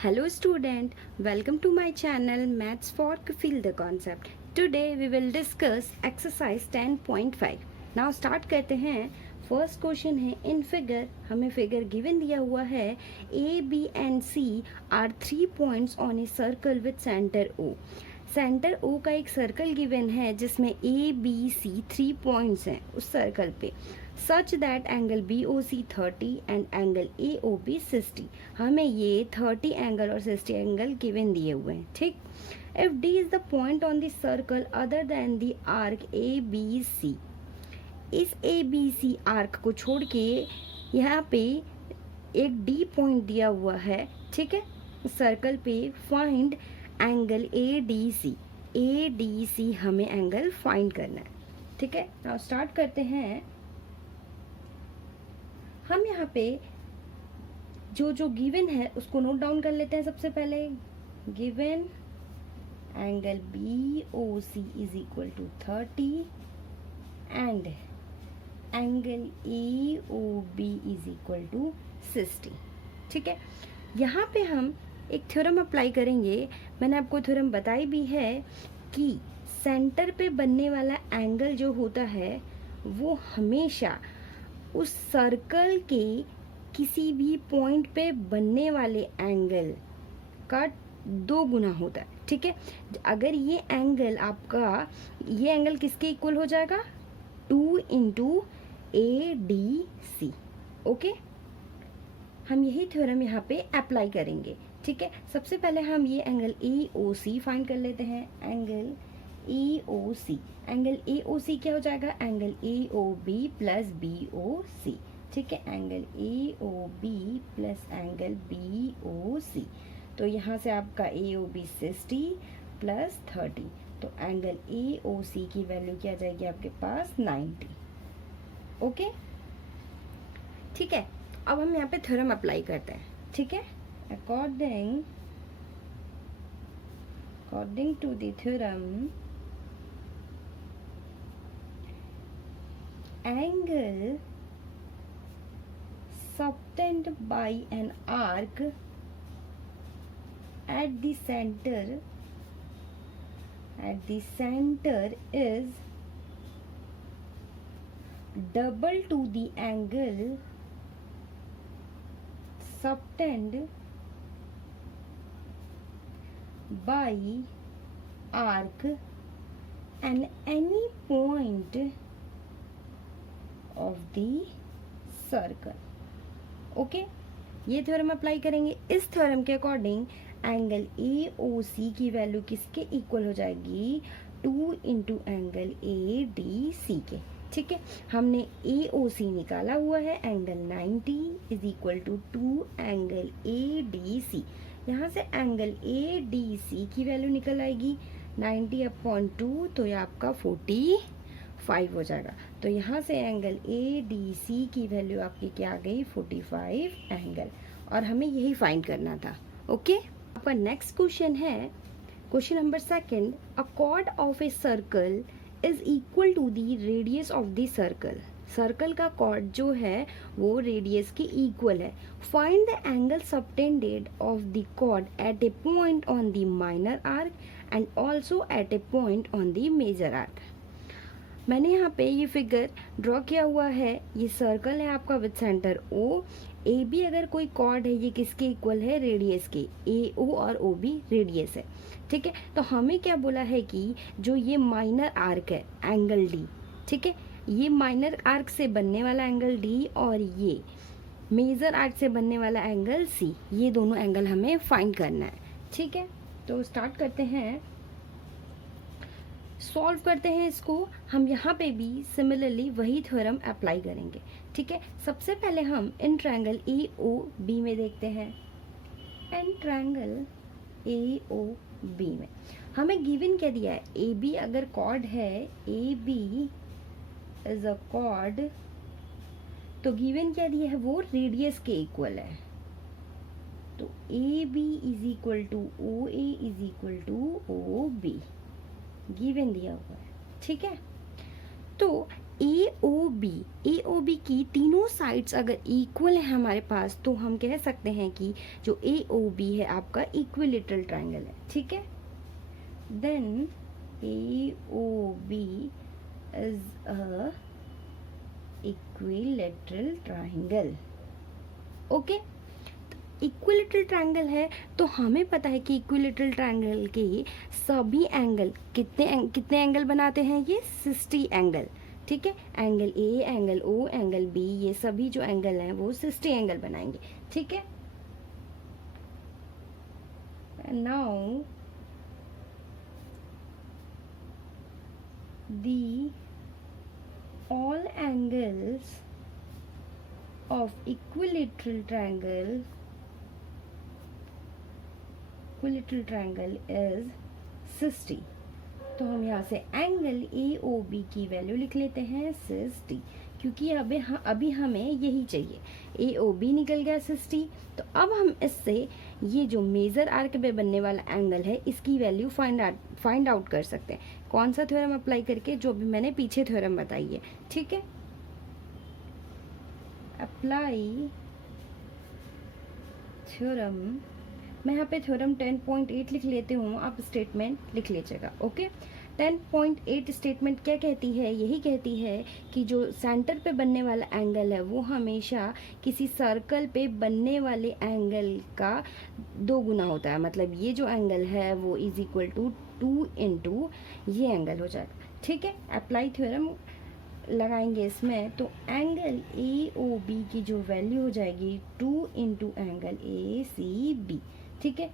Hello student, welcome to my channel Maths for Feel the Concept. Today we will discuss exercise 10.5. Now start करते हैं. First question है in figure. हमें figure given दिया हुआ है A, B and C are 3 points on a circle with center O. Centre O का एक circle given है जिसमें A, B, C 3 पॉइंट्स हैं उस सर्कल पे. Such that angle BOC 30 and angle AOB 60. हमें ये 30 एंगल और 60 एंगल गिवन दिए हुए हैं. ठीक. If D is the point on the circle other than the arc ABC. इस ABC आर्क को छोड़ के यहाँ पे एक D पॉइंट दिया हुआ है. ठीक है. सर्कल पे फाइंड एंगल ADC. ADC हमें एंगल फाइंड करना है. ठीक है. नाउ स्टार्ट करते हैं. हम यहाँ पे जो जो गिवन है उसको नोट डाउन कर लेते हैं. सबसे पहले given angle BOC is equal to 30 and angle AOB is equal to 60. ठीक है. यहाँ पे हम एक थ्योरम अप्लाई करेंगे. मैंने आपको थ्योरम बताई भी है कि सेंटर पे बनने वाला एंगल जो होता है वो हमेशा उस सर्कल के किसी भी पॉइंट पे बनने वाले एंगल का 2 गुना होता है. ठीक है. अगर ये एंगल आपका ये एंगल किसके इक्वल हो जाएगा 2 इंटू ADC. ओके. हम यही थ्योरम यहाँ पे अप्लाई करेंगे. ठीक है. सबसे पहले हम ये एंगल AOC फाइंड कर लेते हैं. Angle AOC. एंगल AOC क्या हो जाएगा एंगल AOB प्लस BOC. ठीक है. Angle AOB plus angle BOC. तो यहाँ से आपका AOB 60 प्लस 30. तो एंगल AOC की वैल्यू क्या आ जाएगी आपके पास 90. ओके. ठीक है. अब हम यहाँ पे थ्योरम अप्लाई करते हैं. ठीक है. according to the theorem, angle subtended by an arc at the center is double to the angle subtended by arc and any point of the circle. Okay. ये थ्योरम अप्लाई करेंगे. इस theorem के according angle AOC की value किसके equal हो जाएगी 2 into angle ADC के. ठीक है. हमने AOC निकाला हुआ है angle 90 is equal to 2 angle ADC. यहाँ से एंगल ADC की वैल्यू निकल आएगी 90 अपॉन 2. तो ये आपका 45 हो जाएगा. तो यहाँ से एंगल ADC की वैल्यू आपकी क्या आ गई 45 एंगल. और हमें यही फाइंड करना था. ओके. आपका नेक्स्ट क्वेश्चन है question number 2. A chord of a circle is equal to the radius of the circle. Circle का कॉर्ड जो है वो रेडियस के इक्वल है. Find the angle subtended of the chord at a point on the minor arc and also at a point on the major arc. मैंने यहाँ पे ये फिगर ड्रॉ किया हुआ है. ये सर्कल है आपका विद सेंटर O. AB अगर कोई कॉर्ड है ये किसके इक्वल है रेडियस के. AO और OB रेडियस है. ठीक है. तो हमें क्या बोला है कि जो ये माइनर आर्क है एंगल D. ठीक है. ये माइनर आर्क से बनने वाला एंगल D और ये मेजर आर्क से बनने वाला एंगल C. ये दोनों एंगल हमें फाइंड करना है. ठीक है. तो स्टार्ट करते हैं. सॉल्व करते हैं इसको. हम यहाँ पे भी सिमिलरली वही थ्योरम अप्लाई करेंगे. ठीक है. सबसे पहले हम इन ट्रायंगल AOB में देखते हैं. इन ट्रायंगल AOB में हमें गिवन क्या दिया है AB अगर कॉर्ड है AB इज अ कॉर्ड तो गिवन क्या दिया है वो रेडियस के इक्वल है. तो AB is equal to OA is equal to OB given दिया हुआ है. ठीक है. तो AOB की तीनों साइड्स अगर इक्वल है हमारे पास तो हम कह सकते हैं कि जो AOB है आपका इक्विलेटरल ट्रायंगल है, ठीक है। Then AOB is a equilateral triangle, okay. Equilateral triangle है तो हमें पता है कि इक्विलेटरल ट्रायंगल के सभी एंगल कितने एंगल बनाते हैं, ये 60 एंगल, ठीक है। Angle A, angle O, angle B, ये सभी जो एंगल हैं वो 60 एंगल बनाएंगे, ठीक है। Now the all angles of equilateral triangle is 60। तो हम यहाँ से एंगल AOB की वैल्यू लिख लेते हैं 60, क्योंकि अभी हमें यही चाहिए। AOB निकल गया 60, तो अब हम इससे ये जो मेजर आर्क पे बनने वाला एंगल है इसकी वैल्यू फाइंड आउट कर सकते हैं। कौन सा थ्योरम अप्लाई करके, जो भी मैंने पीछे थ्योरम बताई है, ठीक है। अप्लाई थ्योरम, मैं यहाँ पे थ्योरम 10.8 लिख लेती हूँ, आप स्टेटमेंट लिख लीजिएगा, ओके। 10.8 स्टेटमेंट क्या कहती है, यही कहती है कि जो सेंटर पे बनने वाला एंगल है वो हमेशा किसी सर्कल पे बनने वाले एंगल का 2 गुना होता है। मतलब ये जो एंगल है वो इज इक्वल टू 2 इंटू ये एंगल हो जाएगा, ठीक है। अप्लाई थ्योरम लगाएंगे इसमें, तो एंगल AOB की जो वैल्यू हो जाएगी 2 इंटू एंगल ACB, ठीक है।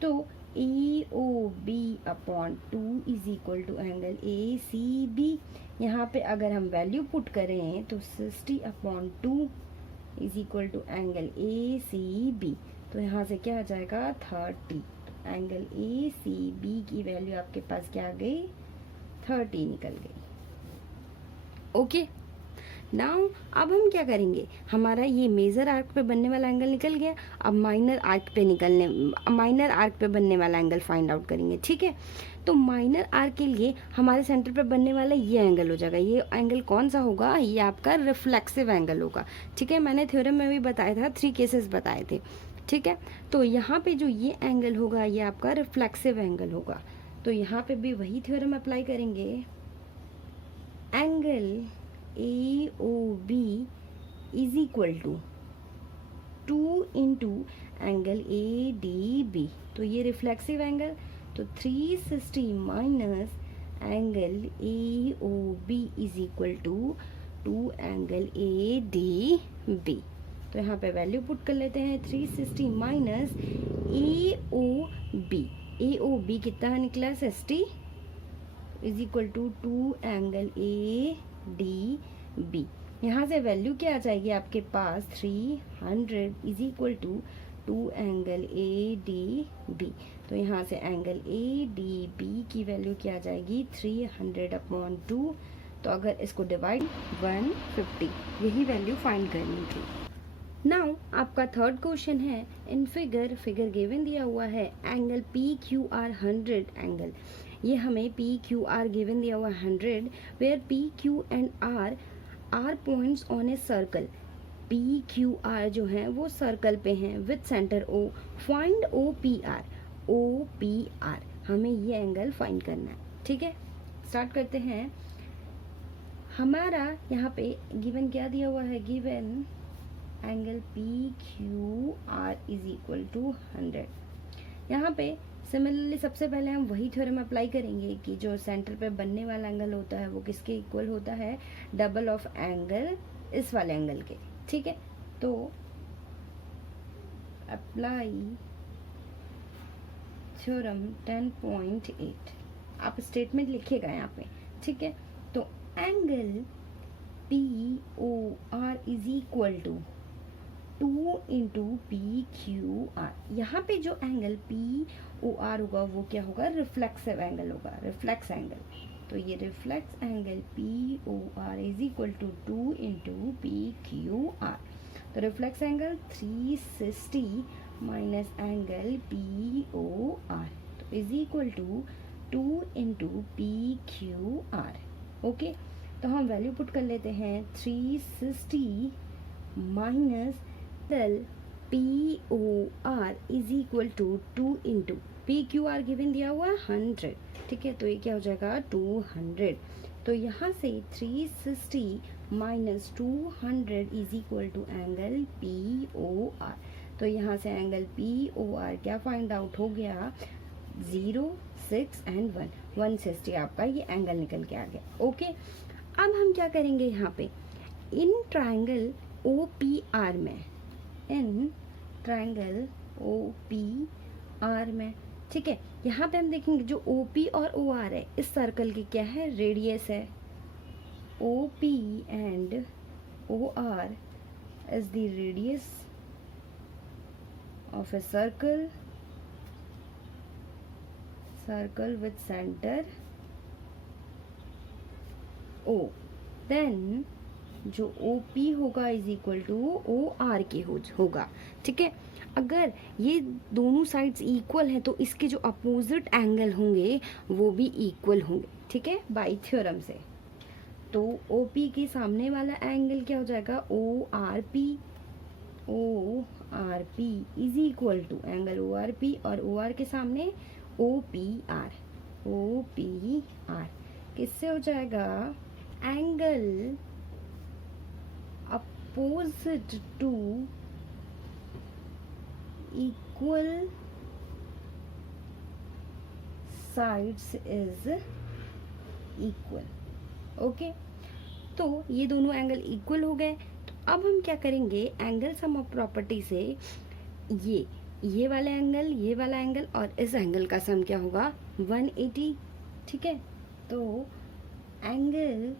तो AOB upon 2 is equal to angle ACB। यहाँ पे अगर हम वैल्यू पुट करें तो 60 upon 2 is equal to angle ACB। तो यहाँ से क्या आ जाएगा 30। तो एंगल ACB की वैल्यू आपके पास क्या आ गई, 30 निकल गई, ओके। नाउ अब हम क्या करेंगे, हमारा ये मेजर आर्क पे बनने वाला एंगल निकल गया, अब माइनर आर्क पे बनने वाला एंगल फाइंड आउट करेंगे, ठीक है। तो माइनर आर्क के लिए हमारे सेंटर पे बनने वाला ये एंगल हो जाएगा। ये एंगल कौन सा होगा, ये आपका रिफ्लेक्सिव एंगल होगा, ठीक है। मैंने थ्योरम में भी बताया था, 3 केसेस बताए थे, ठीक है। तो यहाँ पे जो ये एंगल होगा ये आपका रिफ्लेक्सिव एंगल होगा। तो यहाँ पे भी वही थ्योरम अप्लाई करेंगे। Angle AOB is equal to 2 into angle ADB। तो ये रिफ्लेक्सिव एंगल, तो 360 minus angle AOB is equal to 2 angle ADB। तो यहाँ पे वैल्यू पुट कर लेते हैं, 360 माइनस AOB कितना निकला 60 is equal to 2 angle ADB। यहाँ से वैल्यू क्या आ जाएगी आपके पास 300 is equal to 2 angle ADB। तो यहाँ से एंगल ADB की वैल्यू क्या आ जाएगी 300 अपॉन 2। तो अगर इसको डिवाइड 150, यही वैल्यू फाइंड करनी थी। नाउ आपका थर्ड क्वेश्चन है, इन फिगर गिवन दिया हुआ है एंगल PQR 100 एंगल। ये हमें PQR गिवन दिया हुआ 100, where PQ and R are points on a circle. PQR जो है वो सर्कल पे हैं with centre O। Find OPR, हमें ये एंगल फाइंड करना है, ठीक है। स्टार्ट करते हैं। हमारा यहाँ पे गिवन क्या दिया हुआ है, given angle PQR is equal to 100। यहाँ पे सिमिलरली सबसे पहले हम वही थ्योरम अप्लाई करेंगे कि जो सेंटर पे बनने वाला एंगल होता है वो किसके इक्वल होता है, डबल ऑफ एंगल इस वाले एंगल के, ठीक है। तो अप्लाई थ्योरम 10.8, आप स्टेटमेंट लिखिएगा यहाँ पे, ठीक है। तो angle POR is equal to 2 into PQR। यहाँ पे जो एंगल POR होगा वो क्या होगा, रिफ्लेक्सिव एंगल होगा, रिफ्लेक्स एंगल। तो ये reflex angle POR is equal to 2 into PQR। तो reflex angle 360 minus angle POR तो is equal to 2 into PQR, okay. तो हम वैल्यू पुट कर लेते हैं 360 minus L P O R is equal to 2 into P Q R given दिया हुआ है 100, ठीक है, तो ये क्या हो जाएगा 200। तो यहाँ से 360 minus 200 is equal to angle P O R. तो यहाँ से एंगल पी ओ आर क्या फाइंड आउट हो गया, 0, 6 एंड 1, 160 आपका ये एंगल निकल के आ गया। ओके, अब हम क्या करेंगे यहाँ पे in triangle O P R में, in triangle O P R में, ठीक है, यहाँ पे हम देखेंगे जो ओ पी और ओ आर है इस सर्कल की क्या है, रेडियस है। O P and O R is the radius of a circle with center O, then जो OP होगा इज इक्वल टू OR के होगा, ठीक है। अगर ये दोनों साइड्स इक्वल है तो इसके जो अपोजिट एंगल होंगे वो भी इक्वल होंगे, ठीक है, बाय थ्योरम से। तो OP के सामने वाला एंगल क्या हो जाएगा, ORP is equal to angle ORP और OR के सामने OPR किससे हो जाएगा, angle opposite to equal sides is equal. Okay, तो ये दोनों एंगल इक्वल हो गए। तो अब हम क्या करेंगे, एंगल सम ऑफ प्रॉपर्टी से ये वाला एंगल और इस एंगल का सम क्या होगा, 180, ठीक है। तो angle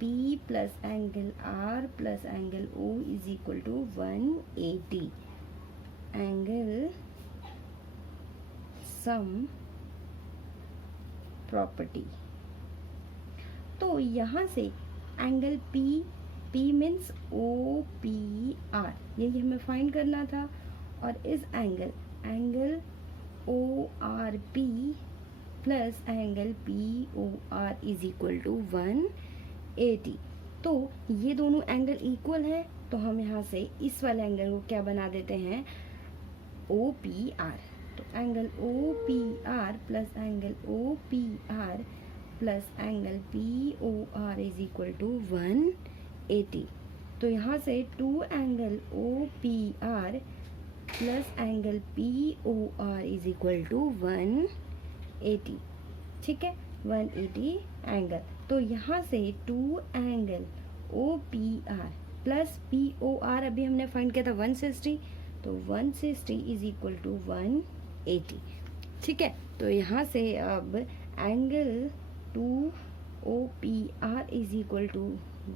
P plus angle R plus angle O is equal to 180, angle sum property. तो यहाँ से एंगल P मीन्स OPR, यही हमें फाइंड करना था, और इस angle ORP plus angle POR is equal to 180। तो ये दोनों एंगल इक्वल है, तो हम यहाँ से इस वाले एंगल को क्या बना देते हैं, OPR। तो angle OPR plus angle OPR plus angle POR is equal to 180। तो यहाँ से 2 angle OPR plus angle POR is equal to 180, ठीक है, 180 एंगल। तो यहाँ से 2 एंगल OPR प्लस POR अभी हमने फाइंड किया था 160, तो 160 इज इक्वल टू 180, ठीक है। तो यहाँ से अब angle 2OPR is equal to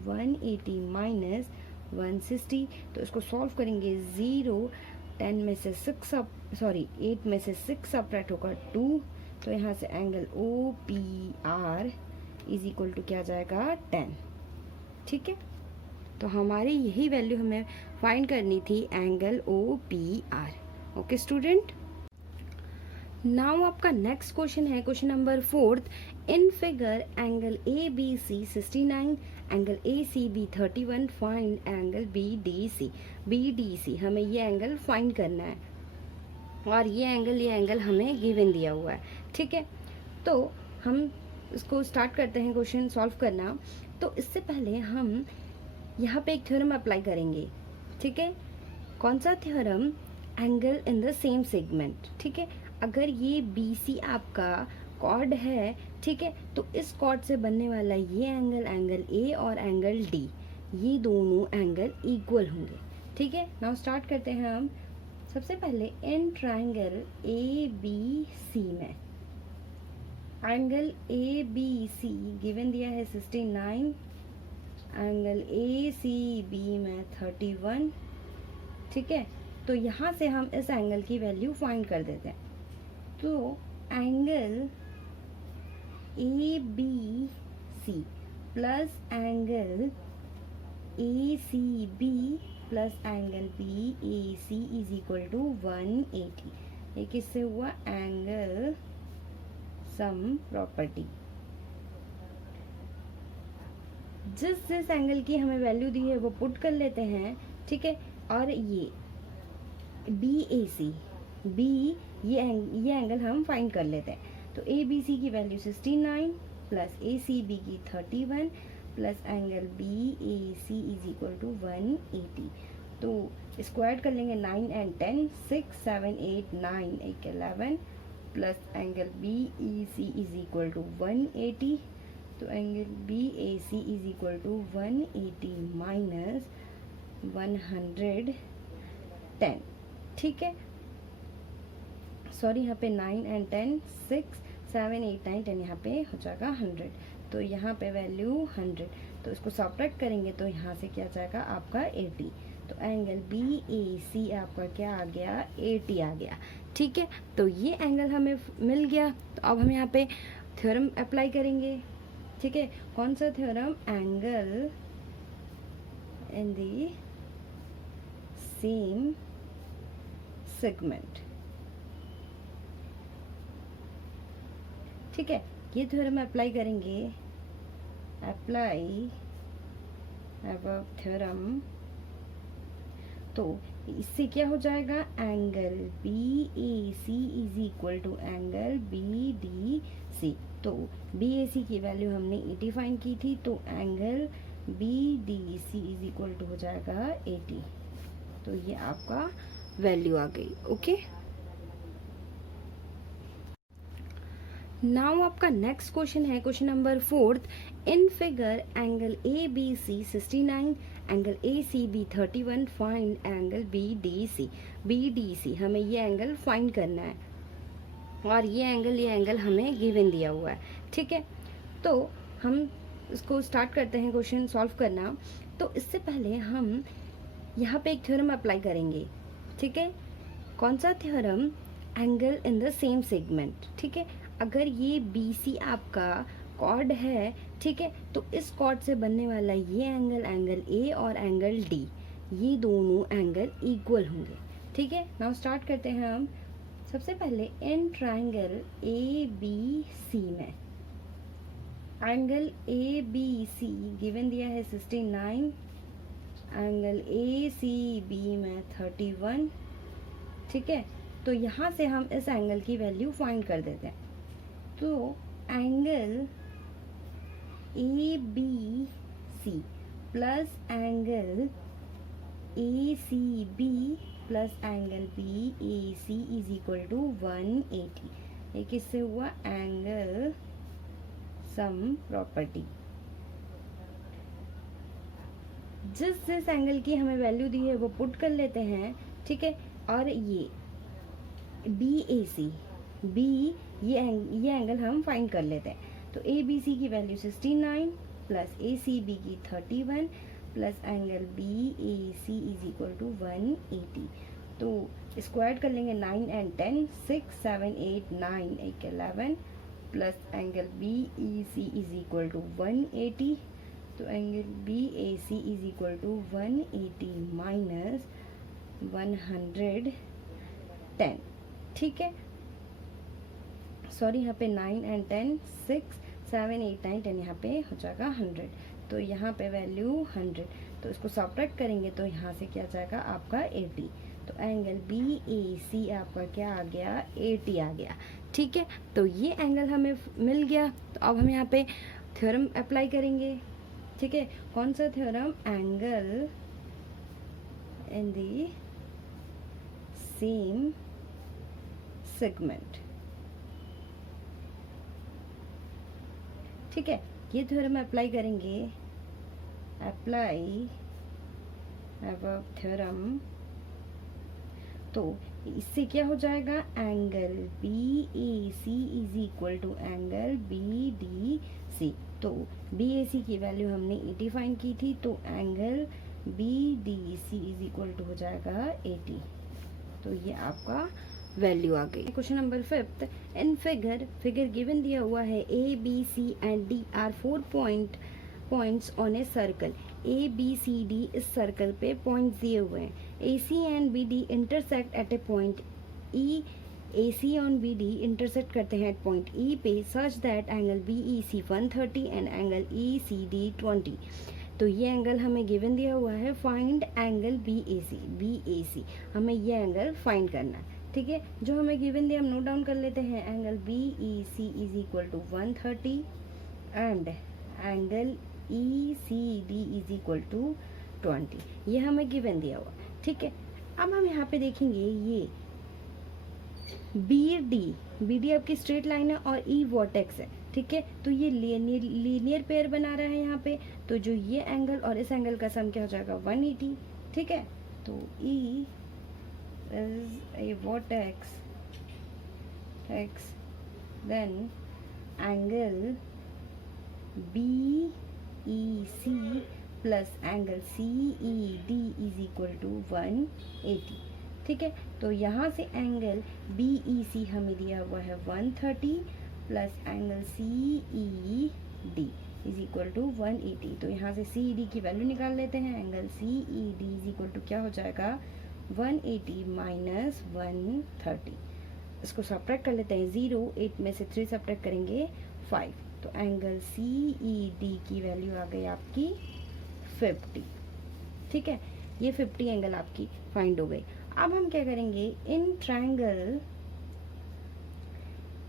180 minus 160, तो इसको सॉल्व करेंगे, 8 में से 6 सपरेट होकर 2, तो यहाँ से angle OPR is equal to क्या जाएगा, 10, ठीक है। तो हमारी यही वैल्यू हमें फाइंड करनी थी, angle OPR। Okay student, now आपका नेक्स्ट क्वेश्चन है question number 4। In figure angle ABC 69, angle ACB 31, find angle BDC। हमें ये एंगल फाइंड करना है और ये एंगल हमें गिवन दिया हुआ है, ठीक है। तो हम इसको स्टार्ट करते हैं क्वेश्चन सॉल्व करना। तो इससे पहले हम यहाँ पे एक थ्योरम अप्लाई करेंगे, ठीक है। कौन सा theorem, angle in the same segment, ठीक है। अगर ये BC आपका कॉर्ड है, ठीक है, तो इस कॉर्ड से बनने वाला ये एंगल A और एंगल D, ये दोनों एंगल इक्वल होंगे, ठीक है। नाउ स्टार्ट करते हैं हम। सबसे पहले इन ट्राइंगल ABC में एंगल ABC गिवन दिया है 69, एंगल ACB में 31, ठीक है। तो यहाँ से हम इस एंगल की वैल्यू फाइंड कर देते हैं। तो angle ABC plus angle ACB plus angle BAC is equal to 180। ये किससे हुआ, एंगल सम प्रॉपर्टी। जिस एंगल की हमें वैल्यू दी है वो पुट कर लेते हैं, ठीक है। और ये BAC, ये एंगल हम फाइंड कर लेते हैं। तो ABC की वैल्यू 69 प्लस ACB की 31 plus angle BAC is equal to 180। तो स्क्वायर कर लेंगे 9 एंड 10, 6 7 8 9 एक 11 plus angle BEC is equal to 180। तो angle BAC is equal to 180 minus 110, ठीक है। सॉरी, यहाँ पे 9 एंड 10, 6 7 8 9 10, यहाँ पे हो जाएगा 100। तो यहाँ पे वैल्यू 100, तो इसको सब्ट्रैक्ट करेंगे तो यहाँ से क्या जाएगा आपका 80। तो एंगल BAC आपका क्या आ गया, 80 आ गया, ठीक है। तो ये एंगल हमें मिल गया। तो अब हम यहाँ पे थ्योरम अप्लाई करेंगे, ठीक है। कौन सा theorem, angle in the same segment, ठीक है। ये थ्योरम अप्लाई करेंगे, अप्लाई अबव थ्योरम। तो इससे क्या हो जाएगा, angle BAC is equal to angle BDC। तो BAC की वैल्यू हमने 80 फाइंड की थी, तो angle BDC is equal to हो जाएगा 80। तो ये आपका वैल्यू आ गई, ओके। नाउ आपका नेक्स्ट क्वेश्चन है question number 4। In figure angle ABC 69, angle ACB 31, find angle BDC। हमें ये एंगल फाइंड करना है और ये एंगल हमें गिवन दिया हुआ है, ठीक है। तो हम इसको स्टार्ट करते हैं क्वेश्चन सॉल्व करना। तो इससे पहले हम यहाँ पे एक थ्योरम अप्लाई करेंगे, ठीक है। कौन सा theorem, angle in the same segment, ठीक है। अगर ये BC आपका कॉर्ड है, ठीक है, तो इस कॉर्ड से बनने वाला ये एंगल A और एंगल D, ये दोनों एंगल इक्वल होंगे, ठीक है। नाउ स्टार्ट करते हैं हम। सबसे पहले इन ट्राइंगल ABC में एंगल ABC गिवन दिया है 69, एंगल ACB में 31, ठीक है। तो यहाँ से हम इस एंगल की वैल्यू फाइंड कर देते हैं। तो angle ABC plus angle ACB plus angle BAC is equal to 180। ये किससे हुआ, एंगल सम प्रॉपर्टी। जिस एंगल की हमें वैल्यू दी है वो पुट कर लेते हैं, ठीक है। और ये BAC, ये एंगल हम फाइंड कर लेते हैं। तो ABC की वैल्यू 69 प्लस ACB की 31 plus angle BAC is equal to 180। तो स्क्वायर कर लेंगे 9 एंड 10, 6 7 8 9 एक 11 plus angle BEC is equal to 180। तो angle BAC is equal to 180 minus 110, ठीक है। सॉरी, यहाँ पे 9 एंड 10, 6 7 8 9 10, यहाँ पे हो जाएगा 100। तो यहाँ पे वैल्यू 100, तो इसको सब्ट्रैक्ट करेंगे तो यहाँ से क्या जाएगा आपका 80। तो एंगल BAC आपका क्या आ गया, 80 आ गया, ठीक है। तो ये एंगल हमें मिल गया। तो अब हम यहाँ पे थ्योरम अप्लाई करेंगे, ठीक है। कौन सा theorem, angle in the same segment, ठीक है। ये थ्योरम अप्लाई करेंगे, अप्लाई अबव थ्योरम। तो इससे क्या हो जाएगा, angle BAC is equal to angle BDC। तो BAC की वैल्यू हमने 80 फाइंड की थी, तो angle BDC is equal to हो जाएगा 80। तो ये आपका वैल्यू आ गई। Question number 5, in figure given दिया हुआ है ABC and D are 4 points on a circle. ABCD इस सर्कल पे पॉइंट्स दिए हुए हैं। AC and BD intersect at a point AC on BD intersect करते हैं एट पॉइंट E पे such that angle BEC 130 and angle ECD 20। तो ये एंगल हमें गिवन दिया हुआ है, फाइंड एंगल BAC हमें ये एंगल फाइंड करना है, ठीक है। जो हमें गिवन दिया हम नोट डाउन कर लेते हैं, angle BEC is equal to 130 and angle ECD is equal to 20, ये हमें गिवन दिया हुआ, ठीक है। अब हम यहाँ पे देखेंगे ये BD आपकी स्ट्रेट लाइन है और E वर्टेक्स है, ठीक है। तो ये लीनियर पेयर बना रहा है यहाँ पे, तो जो ये एंगल और इस एंगल का सम क्या हो जाएगा 180, ठीक है। तो E is a vertex then angle BEC plus angle CED is equal to 180, ठीक है। तो यहाँ से एंगल BEC हमें दिया हुआ है 130 plus angle CED is equal to 180। तो यहाँ से CED की वैल्यू निकाल लेते हैं, angle CED is equal to क्या हो जाएगा 180 माइनस 130। इसको सब्ट्रैक्ट कर लेते हैं, 0 8 में से 3 सब्ट्रैक्ट करेंगे 5, तो एंगल CED की वैल्यू आ गई आपकी 50, ठीक है। ये 50 एंगल आपकी फाइंड हो गई। अब हम क्या करेंगे, इन ट्रायंगल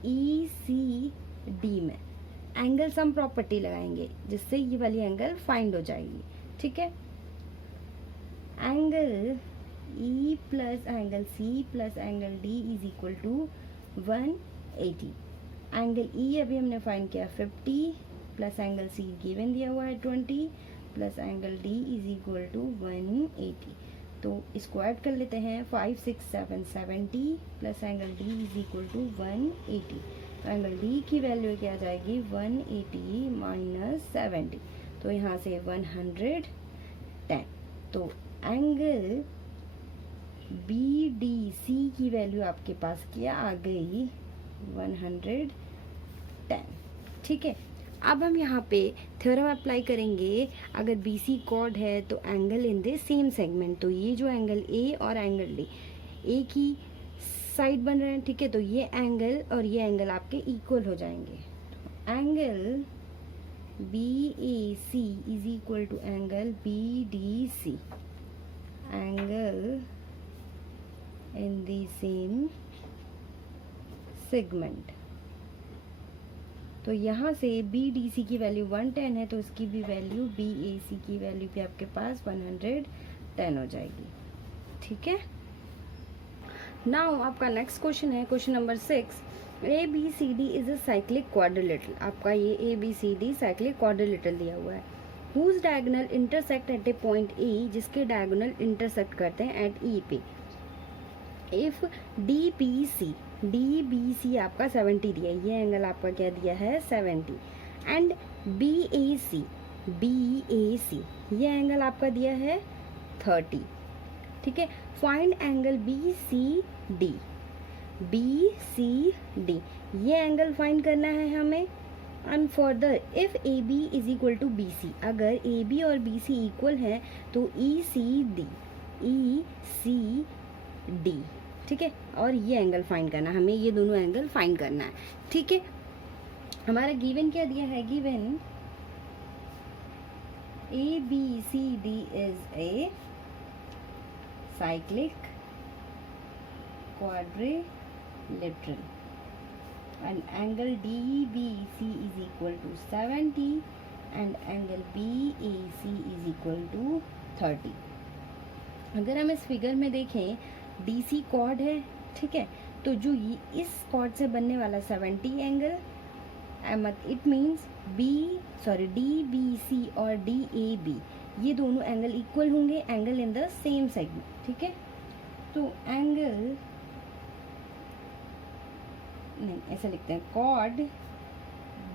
ECD में एंगल सम प्रॉपर्टी लगाएंगे जिससे ये वाली एंगल फाइंड हो जाएगी, ठीक है। Angle E plus angle C plus angle D is equal to 180। Angle E अभी हमने फाइंड किया 50 प्लस एंगल C गिवन दिया हुआ है 20 plus angle D is equal to 180। तो इसको ऐड कर लेते हैं, 5 6 7 70 plus angle D is equal to 180। तो एंगल D की वैल्यू क्या आ जाएगी 180 माइनस 70, तो यहाँ से 110। तो एंगल BDC की वैल्यू आपके पास क्या आ गई 110, ठीक है। अब हम यहाँ पे थ्योरम अप्लाई करेंगे, अगर BC कॉर्ड है तो angle in the same segment, तो ये जो एंगल A और एंगल D एक ही साइड बन रहे हैं, ठीक है। तो ये एंगल और ये एंगल आपके इक्वल हो जाएंगे। Angle BAC is equal to angle BDC, angle in the same segment. तो यहाँ से BDC की वैल्यू 110 है, तो इसकी भी वैल्यू BAC की वैल्यू भी आपके पास 110 हो जाएगी, ठीक है। नाउ आपका नेक्स्ट क्वेश्चन है, question number 6, ABCD is a cyclic quadrilateral. आपका ये ABCD साइक्लिक क्वाड्रिलेटरल दिया हुआ है, whose diagonal intersect at a point E, जिसके डायगोनल इंटरसेक्ट करते हैं एट E पे। इफ DBC आपका 70 दिया है, ये एंगल आपका क्या दिया है 70, एंड BAC ये एंगल आपका दिया है 30, ठीक है। फाइंड एंगल BCD, ये एंगल फाइंड करना है हमें। And further if AB is equal to BC, अगर AB और BC इक्वल है तो ECD, ठीक है। और ये एंगल फाइंड करना है हमें, ये दोनों एंगल फाइंड करना है, ठीक है। हमारा गिवन क्या दिया है, given ABCD is a cyclic quadrilateral and angle DBC is equal to 70 and angle BAC is equal to 30। अगर हम इस फिगर में देखें DC कॉर्ड है, ठीक है। तो जो इस कॉर्ड से बनने वाला 70 एंगल, इट मीन्स DBC और DAB ये दोनों एंगल इक्वल होंगे, angle in the same segment, ठीक है। तो एंगल नहीं, ऐसा लिखते हैं, chord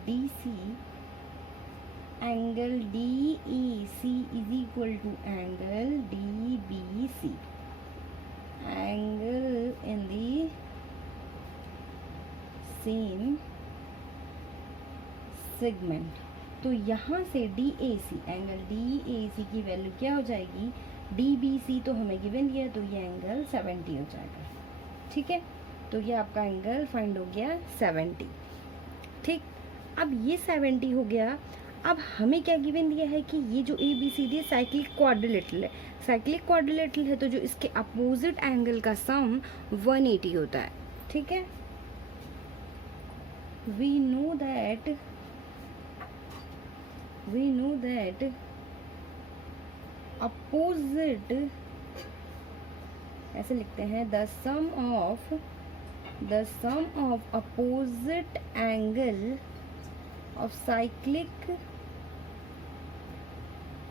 DC angle DEC is equal to angle DBC, angle in the same segment. तो यहाँ से एंगल DAC की वैल्यू क्या हो जाएगी, DBC तो हमें गिवन दिया, तो ये एंगल 70 हो जाएगा, ठीक है। तो ये आपका एंगल फाइंड हो गया 70। ठीक, अब ये 70 हो गया। अब हमें क्या गिवन दिया है कि ये जो A B C D cyclic quadrilateral है। साइक्लिक क्वाड्रिलेटरल है तो जो इसके अपोजिट एंगल का सम 180 होता है। ठीक है, we know that opposite, ऐसे लिखते हैं, the sum of opposite angle of cyclic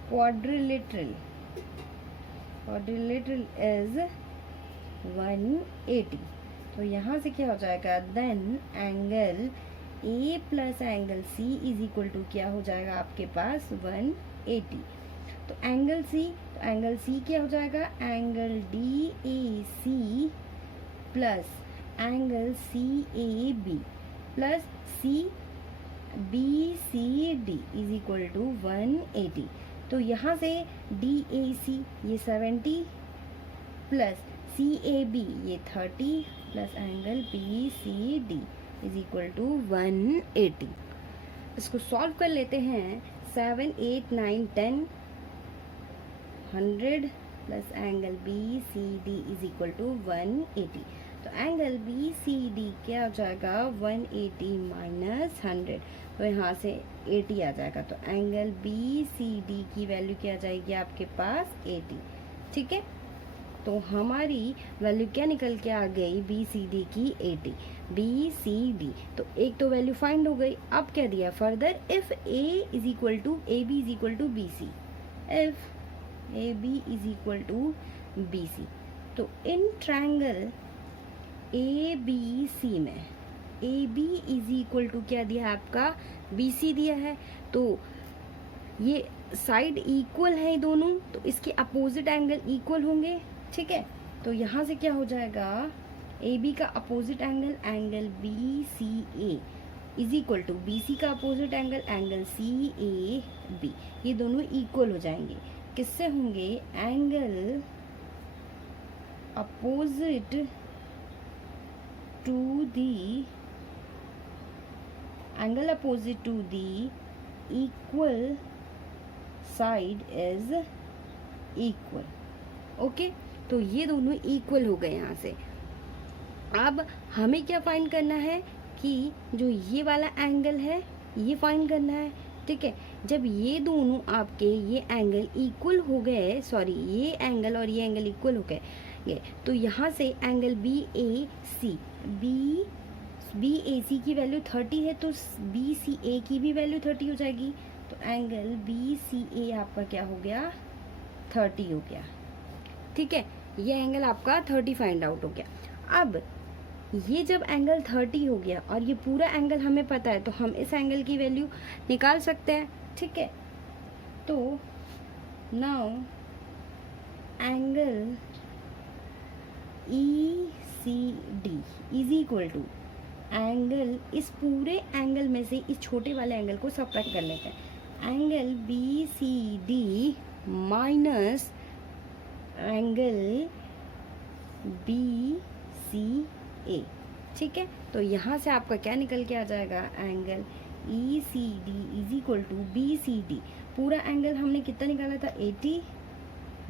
quadrilateral is 180। तो यहाँ से क्या हो जाएगा, then angle A plus angle C is equal to क्या हो जाएगा आपके पास 180। तो एंगल सी क्या हो जाएगा, angle D A C plus angle C A B plus C B C D is equal to 180। तो यहाँ से डी ए सी ये 70 प्लस सी ए बी ये 30 plus angle B C D is equal to 180। इसको solve कर लेते हैं। 7 8 9 10 100 plus angle B C D is equal to 180। तो एंगल बी सी डी क्या हो जाएगा, 180 माइनस 100, तो यहाँ से 80 आ जाएगा। तो एंगल बी सी डी की वैल्यू क्या आ जाएगी आपके पास 80। ठीक है, तो हमारी वैल्यू क्या निकल के आ गई, बी सी डी की 80। बी सी डी, तो एक तो वैल्यू फाइंड हो गई। अब क्या दिया further, if A is equal to A B is equal to B C, if A B is equal to B C, तो in triangle A B C में A B is equal to क्या दिया है आपका, B C दिया है। तो ये साइड इक्वल है दोनों, तो इसके अपोजिट एंगल इक्वल होंगे। ठीक है, तो यहाँ से क्या हो जाएगा, ए बी का opposite angle angle B C A is equal to B C का opposite angle angle C A B, ये दोनों इक्वल हो जाएंगे। किससे होंगे, angle opposite to the equal side is equal. Okay, तो ये दोनों इक्वल हो गए यहाँ से। अब हमें क्या फाइंड करना है कि जो ये वाला एंगल है ये फाइंड करना है। ठीक है, जब ये दोनों आपके ये एंगल इक्वल हो गए, सॉरी ये एंगल और ये एंगल इक्वल हो गए, तो यहाँ से एंगल बी ए सी की वैल्यू 30 है, तो बी सी ए की भी वैल्यू 30 हो जाएगी। तो एंगल बी सी ए आपका क्या हो गया, 30 हो गया। ठीक है, ये एंगल आपका 30 फाइंड आउट हो गया। अब ये जब एंगल 30 हो गया और ये पूरा एंगल हमें पता है, तो हम इस एंगल की वैल्यू निकाल सकते हैं। ठीक है, तो now angle E C D is equal to angle, इस पूरे एंगल में से इस छोटे वाले एंगल को सबट्रैक्ट कर लेते हैं। Angle B C D minus angle B C A. ठीक है, तो यहाँ से आपका क्या निकल के आ जाएगा, angle E C D is equal to B C D, पूरा एंगल हमने कितना निकाला था 80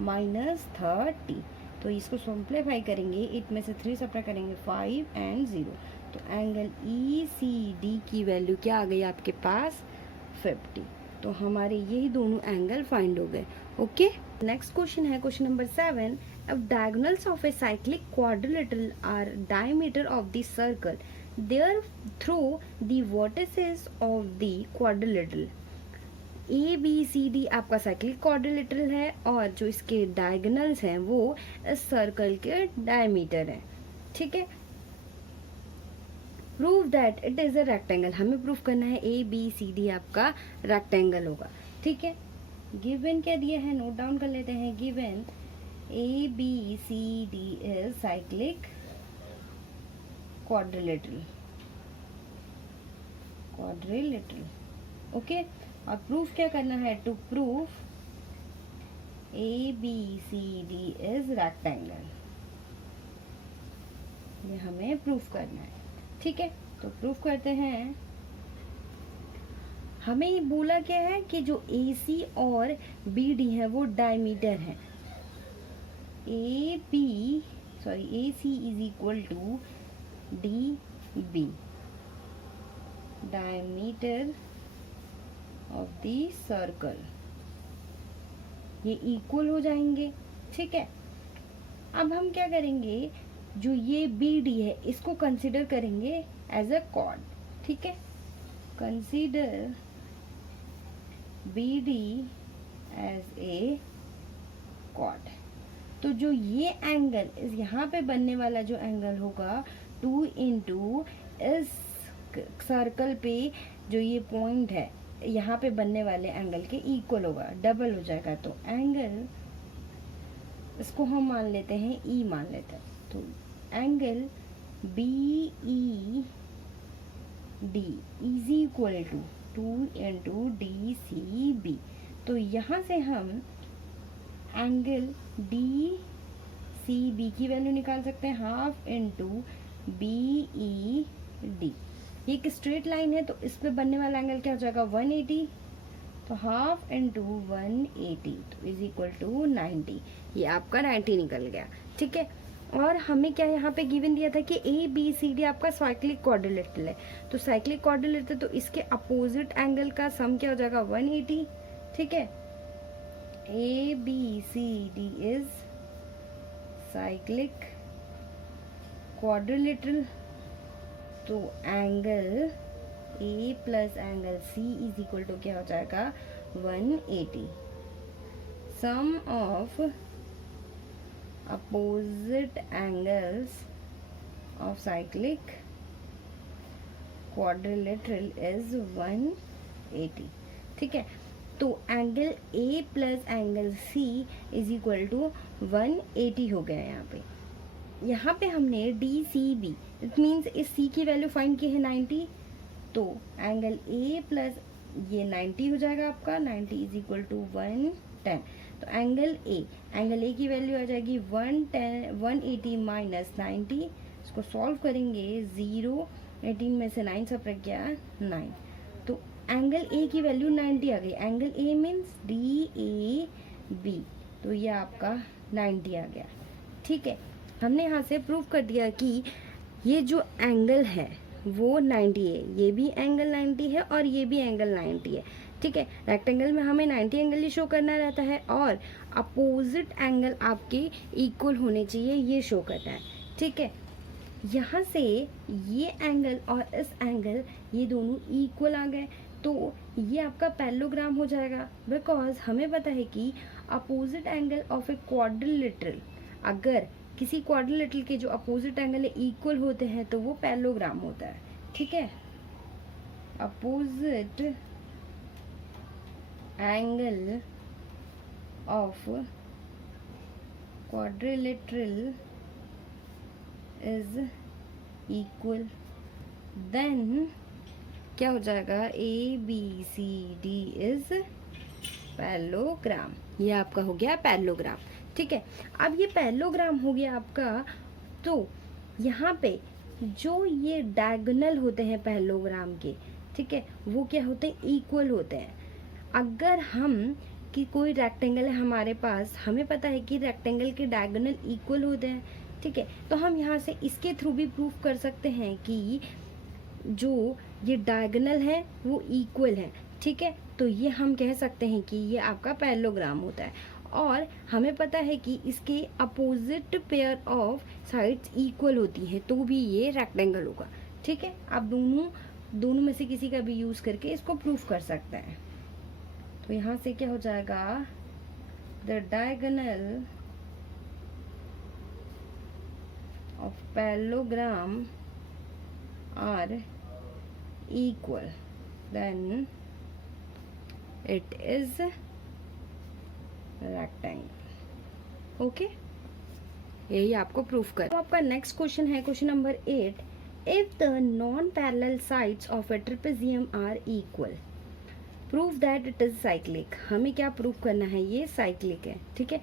माइनस 30, तो इसको सिंप्लीफाई करेंगे, 8 में से 3 सब्ट्रैक्ट करेंगे 5 एंड 0, तो एंगल ई सी डी की वैल्यू क्या आ गई आपके पास 50। तो हमारे यही दोनों एंगल फाइंड हो गए। ओके, नेक्स्ट क्वेश्चन है question number 7। If diagonals of a cyclic quadrilateral are diameter of the circle, there through the vertices of the quadrilateral, A B C D आपका साइक्लिक क्वाड्रिलेटरल है और जो इसके diagonals हैं वो इस सर्कल के डायमीटर है। ठीक है, prove that it is a rectangle, हमें प्रूफ करना है ए बी सी डी आपका रेक्टेंगल होगा। ठीक है, गिवन क्या दिया है नोट डाउन कर लेते हैं। Given A B C D is cyclic quadrilateral, okay, और प्रूफ क्या करना है, to proof A B C D is rectangle, ये हमें प्रूफ करना है। ठीक है, तो प्रूफ करते हैं। हमें ये बोला क्या है कि जो AC और BD है वो डायमीटर है। AC is equal to DB, diameter of the circle. ये इक्वल हो जाएंगे। ठीक है, अब हम क्या करेंगे, जो ये BD है इसको कंसीडर करेंगे एज अ कॉर्ड। ठीक है, consider BD as a chord. तो जो ये एंगल इस यहाँ पे बनने वाला जो एंगल होगा 2 इंटू इस सर्कल पे जो ये पॉइंट है यहाँ पे बनने वाले एंगल के इक्वल होगा, डबल हो जाएगा। तो एंगल इसको हम मान लेते हैं E मान लेते हैं। तो angle BED is equal to 2 into DCB। तो यहाँ से हम एंगल DCB की वैल्यू निकाल सकते हैं, हाफ इंटू BED। ये एक स्ट्रेट लाइन है तो इस पे बनने वाला एंगल क्या हो जाएगा 180। तो हाफ इंटू 180 तो इज इक्वल टू 90। ये आपका 90 निकल गया। ठीक है, और हमें क्या यहाँ पे गिवन दिया था कि ABCD आपका साइक्लिक क्वाड्रिलेटरल है। तो साइक्लिक क्वाड्रिलेटरल तो इसके अपोजिट एंगल का सम क्या हो जाएगा 180। ठीक है, ABCD इज साइक्लिक क्वाड्रिलेटरल। तो angle A plus angle C is equal to क्या हो जाएगा 180। Sum of opposite angles of cyclic quadrilateral is 180। ठीक है, तो angle A plus angle C is equal to 180 हो गया। यहाँ पे हमने DCB इट मीन्स इस C की वैल्यू फाइंड की है 90। तो एंगल A प्लस ये 90 हो जाएगा आपका, 90 इज इक्वल टू 110। तो एंगल A की वैल्यू आ जाएगी 180 माइनस 90। इसको सॉल्व करेंगे, 0 18 में से 9 सब्ट्रैक्ट किया 9। तो एंगल A की वैल्यू 90 आ गई। एंगल A मीन्स DAB, तो ये आपका 90 आ गया। ठीक है, हमने यहाँ से प्रूव कर दिया कि ये जो एंगल है वो 90 है, ये भी एंगल 90 है और ये भी एंगल 90 है। ठीक है, रेक्टेंगल में हमें 90 एंगल ही शो करना रहता है और अपोजिट एंगल आपके इक्वल होने चाहिए, ये शो करना है। ठीक है, यहाँ से ये एंगल और इस एंगल ये दोनों इक्वल आ गए, तो ये आपका पैरेललोग्राम हो जाएगा। बिकॉज हमें पता है कि opposite angle of a quadrilateral, अगर किसी क्वाड्रिलेटरल के जो अपोजिट एंगल इक्वल होते हैं तो वो पैरेललोग्राम होता है। ठीक है, opposite angle of quadrilateral is equal, then क्या हो जाएगा ABCD इज पैरेललोग्राम। ये आपका हो गया पैरेललोग्राम। ठीक है, अब ये पैरेललोग्राम हो गया आपका। तो यहाँ पे जो ये डायगोनल होते हैं पैरेललोग्राम के, ठीक है, वो क्या होते हैं इक्वल होते हैं। अगर हम कि कोई रेक्टेंगल है हमारे पास, हमें पता है कि रेक्टेंगल के डायगोनल इक्वल होते हैं। ठीक है, तो हम यहाँ से इसके थ्रू भी प्रूफ कर सकते हैं कि जो ये डायगोनल है वो इक्वल है। ठीक है, तो ये हम कह सकते हैं कि ये आपका पैरेललोग्राम होता है। और हमें पता है कि इसके opposite pair of sides equal होती हैं, तो भी ये रेक्टेंगल होगा। ठीक है, आप दोनों में से किसी का भी यूज करके इसको प्रूफ कर सकते हैं। तो यहाँ से क्या हो जाएगा, the diagonal of parallelogram are equal, then it is rectangle. Okay, यही आपको प्रूफ कर। तो आपका नेक्स्ट क्वेश्चन है question number 8। If the non parallel sides of a trapezium are equal, proof that it is cyclic. हमें क्या proof करना है, ये साइक्लिक है। ठीक है,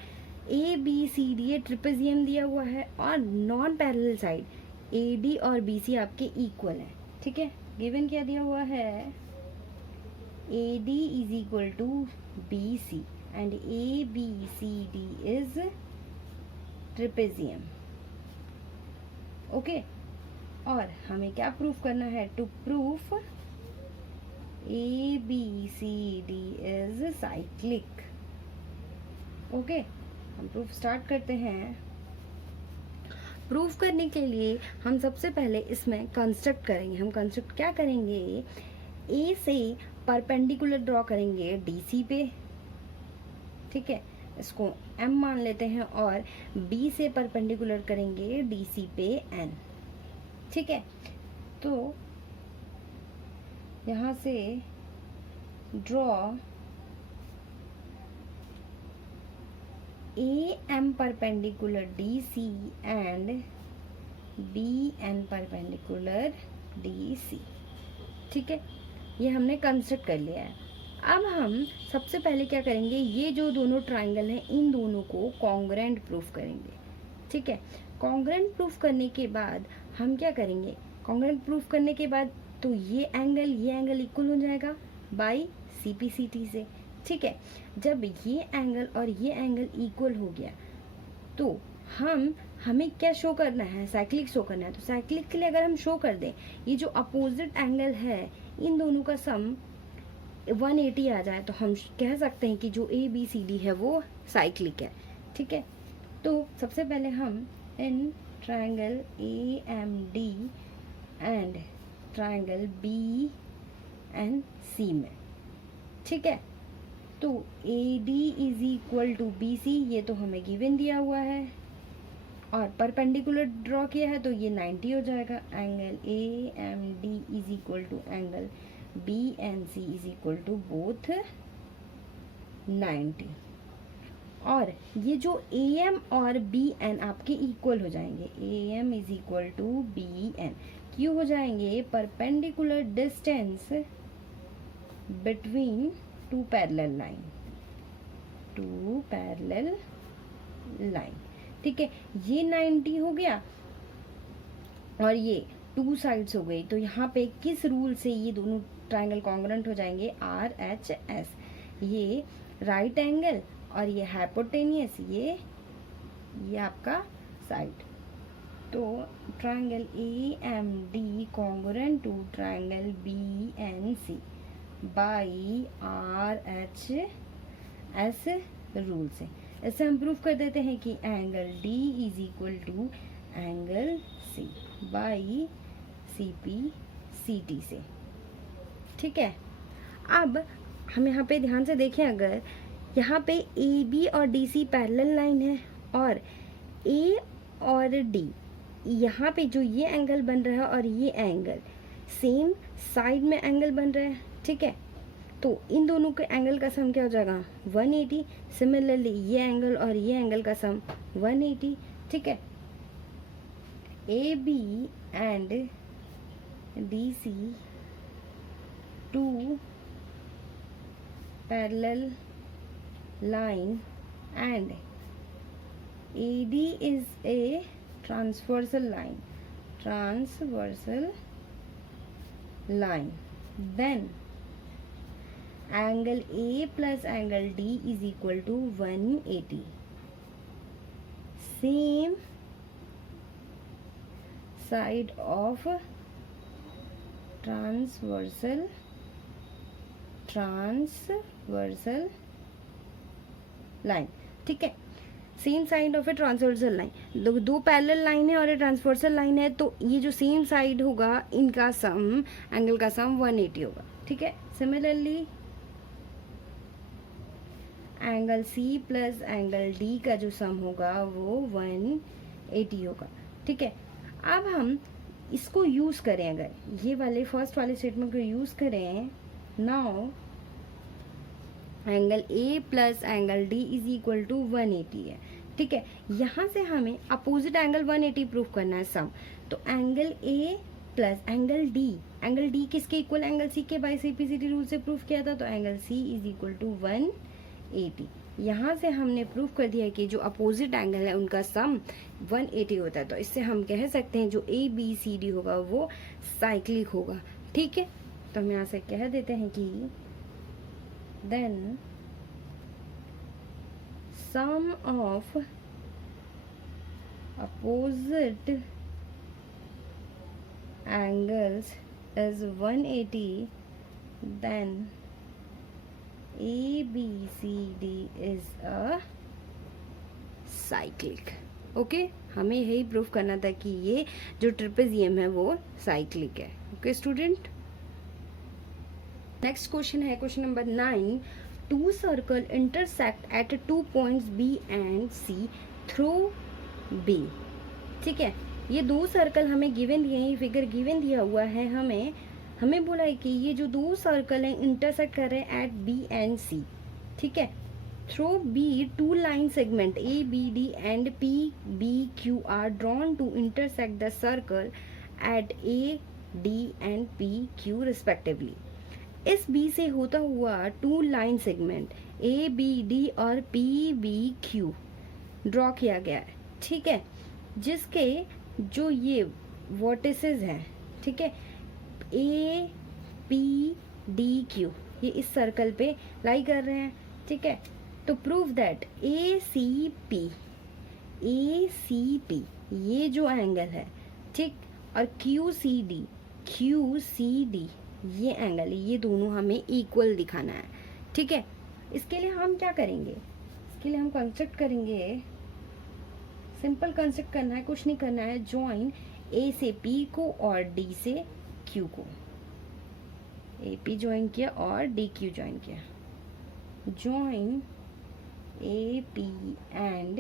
ABCD ट्रेपेजियम दिया हुआ है और नॉन पैरेलल साइड AD और BC आपके इक्वल है, ठीक है। गिवन क्या दिया हुआ है, AD is equal to BC and ABCD is trapezium, okay. और हमें क्या प्रूफ करना है, to proof ABCD is cyclic, okay. हम प्रूफ स्टार्ट करते हैं। प्रूफ करने के लिए हम सबसे पहले इसमें कंस्ट्रक्ट करेंगे। हम कंस्ट्रक्ट क्या करेंगे, ए से परपेंडिकुलर ड्रॉ करेंगे DC पे, ठीक है, इसको M मान लेते हैं, और B से परपेंडिकुलर करेंगे DC पे N, ठीक है। तो यहाँ से draw AM perpendicular DC and BN perpendicular DC, ठीक है। ये हमने कंस्ट्रक्ट कर लिया है। अब हम सबसे पहले क्या करेंगे, ये जो दोनों ट्राइंगल हैं इन दोनों को कॉन्ग्रुएंट प्रूफ करेंगे, ठीक है। कॉन्ग्रुएंट प्रूफ करने के बाद हम क्या करेंगे, कॉन्ग्रुएंट प्रूफ करने के बाद तो ये एंगल इक्वल हो जाएगा बाई CPCT से, ठीक है। जब ये एंगल और ये एंगल इक्वल हो गया तो हमें क्या शो करना है, साइक्लिक शो करना है। तो साइक्लिक के लिए अगर हम शो कर दें ये जो अपोजिट एंगल है इन दोनों का सम 180 आ जाए तो हम कह सकते हैं कि जो ABCD है वो साइक्लिक है, ठीक है। तो सबसे पहले हम in triangle AMD and triangle BNC में, ठीक है। तो AD is equal to BC, ये तो हमें गिवन दिया हुआ है, और परपेंडिकुलर ड्रॉ किया है तो ये 90 हो जाएगा। Angle AMD is equal to angle BNC is equal to both 90, और ये जो AM और BN आपके इक्वल हो जाएंगे, AM is equal to BN क्यों हो जाएंगे, perpendicular distance between two parallel line, ठीक है। ये 90 हो गया और ये टू साइड्स हो गई, तो यहाँ पे किस रूल से ये दोनों ट्राइंगल कॉन्ग्रुएंट हो जाएंगे, RHS, ये राइट एंगल और ये हाइपोटेनियस, ये आपका साइड। तो triangle AMD congruent to triangle BNC by RHS rule से, इससे हम प्रूफ कर देते हैं कि angle D is equal to angle C by CPCT से, ठीक है। अब हम यहाँ पे ध्यान से देखें, अगर यहाँ पे AB और DC पैरेलल लाइन है और A और D यहाँ पे जो ये एंगल बन रहा है और ये एंगल सेम साइड में एंगल बन रहा है, ठीक है। तो इन दोनों के एंगल का सम क्या हो जाएगा, 180। सिमिलरली ये एंगल और ये एंगल का सम 180, ठीक है। AB and DC two parallel line and AD is a transversal line, then angle A plus angle D is equal to 180. Same side of transversal line, ठीक है। Same side of a transversal line, दो parallel line है और ये transversal line है, तो ये जो सेम साइड होगा इनका सम, एंगल का सम 180 होगा, ठीक है। Similarly angle C plus angle D का जो सम होगा वो 180 होगा, ठीक है। अब हम इसको यूज करें, अगर ये वाले फर्स्ट वाले स्टेटमेंट को यूज करें, now angle A plus angle D is equal to 180 है, ठीक है। यहाँ से हमें अपोजिट एंगल 180 प्रूफ करना है सम, तो angle A plus angle D किसके इक्वल, एंगल C के बाई CPCT रूल से प्रूफ किया था, तो angle C is equal to 180 180। यहाँ से हमने प्रूव कर दिया कि जो अपोजिट एंगल है उनका सम 180 होता है। तो इससे हम कह सकते हैं जो ABCD होगा वो साइक्लिक होगा। ठीक है, तो हम यहाँ से कह देते हैं कि then sum of opposite angles is 180, then ABCD is a cyclic। Okay, हमें यही प्रूफ करना था कि ये जो ट्रेपेजियम है वो साइक्लिक है। ओके स्टूडेंट, नेक्स्ट क्वेश्चन है question number 9। Two circle intersect at 2 points B and C through B। ठीक है, ये दो सर्कल हमें गिवन दिए हैं, फिगर गिवन दिया हुआ है। हमें बोला है कि ये जो दो सर्कल हैं इंटरसेक्ट कर रहे हैं एट B and C। ठीक है, through B 2 line segment ABD and PBQ are drawn to intersect the circle at AD and PQ respectively. इस B से होता हुआ 2 लाइन सेगमेंट ABD और PBQ ड्रॉ किया गया है। ठीक है, जिसके जो ये वर्टिसेस हैं, ठीक है, APDQ ये इस सर्कल पे लाई कर रहे हैं। ठीक है, तो प्रूव दैट ACP ये जो एंगल है, ठीक, और QCD ये एंगल है, ये दोनों हमें इक्वल दिखाना है। ठीक है, इसके लिए हम क्या करेंगे, इसके लिए हम कंस्ट्रक्ट करेंगे, सिंपल कंस्ट्रक्ट करना है, कुछ नहीं करना है। ज्वाइन A से P को और D से Q को, AP ज्वाइन किया और DQ ज्वाइन किया। Join AP and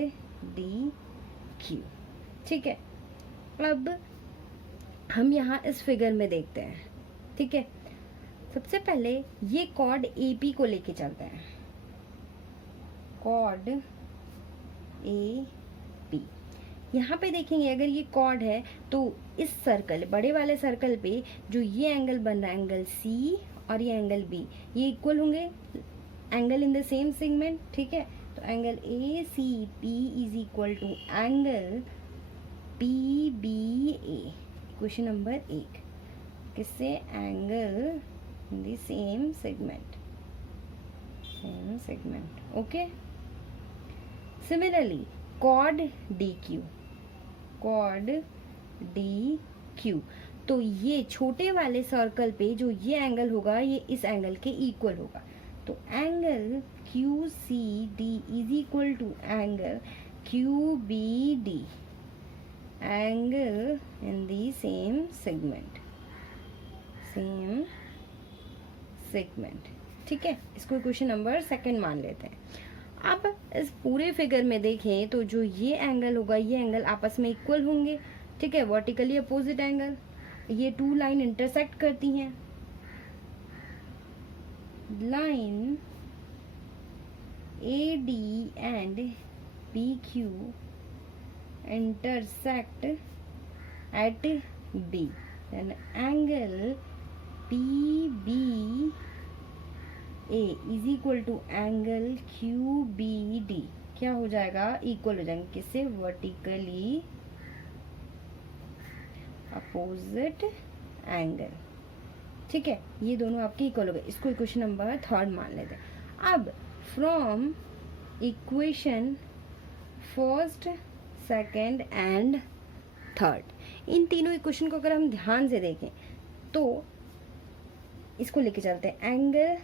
DQ। ठीक है, अब हम यहाँ इस फिगर में देखते हैं। ठीक है, सबसे पहले ये कॉर्ड AP को लेके चलते हैं, कॉर्ड AP। यहाँ पे देखेंगे अगर ये कॉर्ड है तो इस सर्कल, बड़े वाले सर्कल पे जो ये एंगल बन रहा है, एंगल C और ये एंगल B, ये इक्वल होंगे, angle in the same segment. ठीक है, तो angle ACP is equal to angle PBA। Question number 1 किससे, angle in the same segment, okay. Similarly chord DQ, तो ये छोटे वाले सर्कल पे जो ये एंगल होगा ये इस एंगल के इक्वल होगा। तो angle QCD is equal to angle QBD, angle in the same segment. ठीक है, इसको क्वेश्चन नंबर 2 मान लेते हैं। अब इस पूरे फिगर में देखें तो जो ये एंगल होगा ये एंगल आपस में इक्वल होंगे। ठीक है, वर्टिकली अपोजिट एंगल, ये 2 लाइन इंटरसेक्ट करती हैं। Line AD and PQ intersect at B, then angle PBA is equal to angle QBD क्या हो जाएगा, इक्वल हो जाएंगे किससे, वर्टिकली अपोजिट एंगल। ठीक है, ये दोनों आपके इक्वल हो गए। इसको इक्वेशन नंबर 3 मान लेते हैं। अब from equation 1st, 2nd and 3rd, इन तीनों इक्वेशन को अगर हम ध्यान से देखें तो इसको लेके चलते हैं, एंगल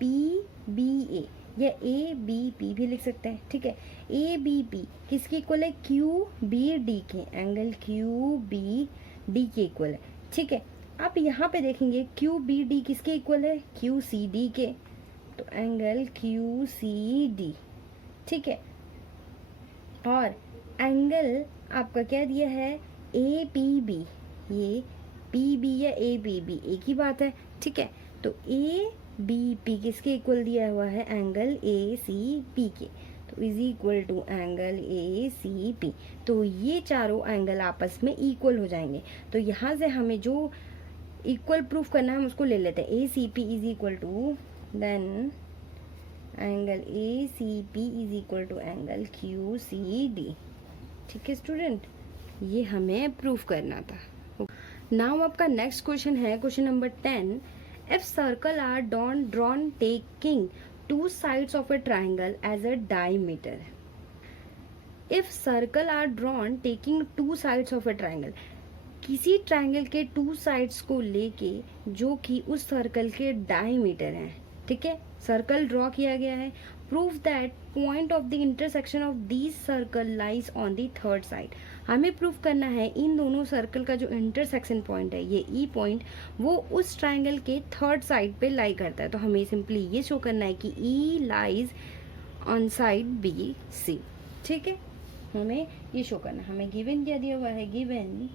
PBA या ABP भी लिख सकते हैं। ठीक है, ABP किसके इक्वल है, QBD के, एंगल QBD के इक्वल है। ठीक है, अब यहाँ पे देखेंगे QBD किसके इक्वल है, QCD के, तो एंगल QCD। ठीक है, और एंगल आपका क्या दिया है, APB, ये PB या APB एक ही बात है। ठीक है, तो ABP किसके इक्वल दिया हुआ है, एंगल ACP के, तो is equal to angle ACP। तो ये चारों एंगल आपस में इक्वल हो जाएंगे। तो यहाँ से हमें जो इक्वल प्रूफ करना है हम उसको ले लेते हैं, ACP is equal to then angle A C P is equal to angle Q C D. ठीक है स्टूडेंट, ये हमें प्रूफ करना था। नाउ आपका नेक्स्ट क्वेश्चन है question number 10। If circle are drawn taking two sides of a triangle as a diameter. If circle are drawn taking two sides of a triangle, किसी triangle के two sides को लेके जो कि उस circle के diameter हैं। ठीक है, सर्कल ड्रॉ किया गया है। Prove that point of the intersection of these circle lies on the third side. हमें प्रूफ करना है इन दोनों सर्कल का जो इंटरसेक्शन पॉइंट है, ये ई पॉइंट, वो उस ट्राइंगल के थर्ड साइड पे लाई करता है। तो हमें सिंपली ये शो करना है कि E lies on side B C. ठीक है, हमें ये शो करना है। हमें गिवन क्या दिया हुआ है, given